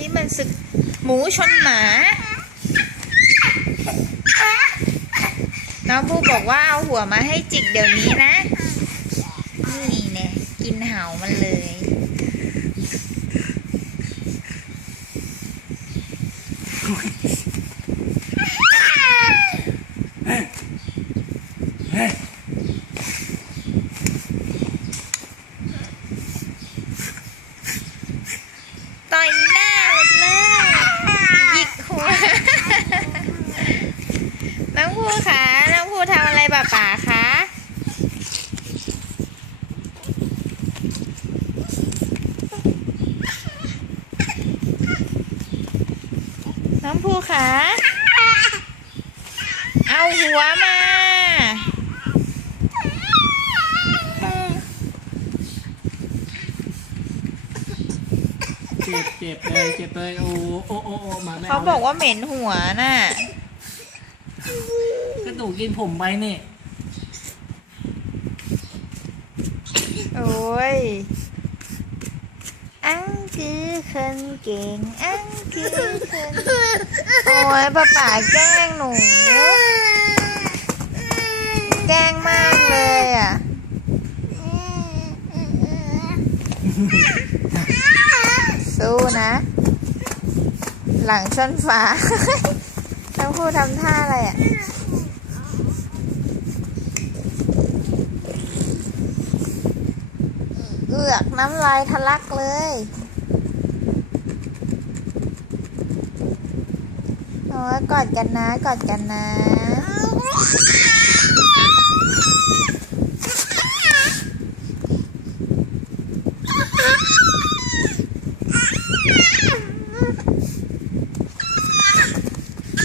นี้มันศึกหมูชนหมา น้องผู้บอกว่าเอาหัวมาให้จิกเดี๋ยวนี้นะ นี่เนี่ยกินเห่ามันเลยต่อยหน้ามันเลยหยิกหัว น้องภูคะน้องภูทำอะไรป่าป่าคะ น้องภูคะเอาหัวมา เจ็บเจ็บเลยเจ็บเลยโอ้โอ้โอ้โอ้มาไม่เขาบอกว่าเหม็นหัวน่ะ กระดูกกินผมไปนี่โอ้ยอัง คือคนเก่ง อังคือคนโอ้ยป้าป๋าแกล้งหนู แกล้งมากเลยอะ สู้นะ หลังชนฝาทั้งคู่ทำท่าอะไรอะเอือกน้ำลายทะลักเลย โอ้กอดกันนะ กอดกันนะ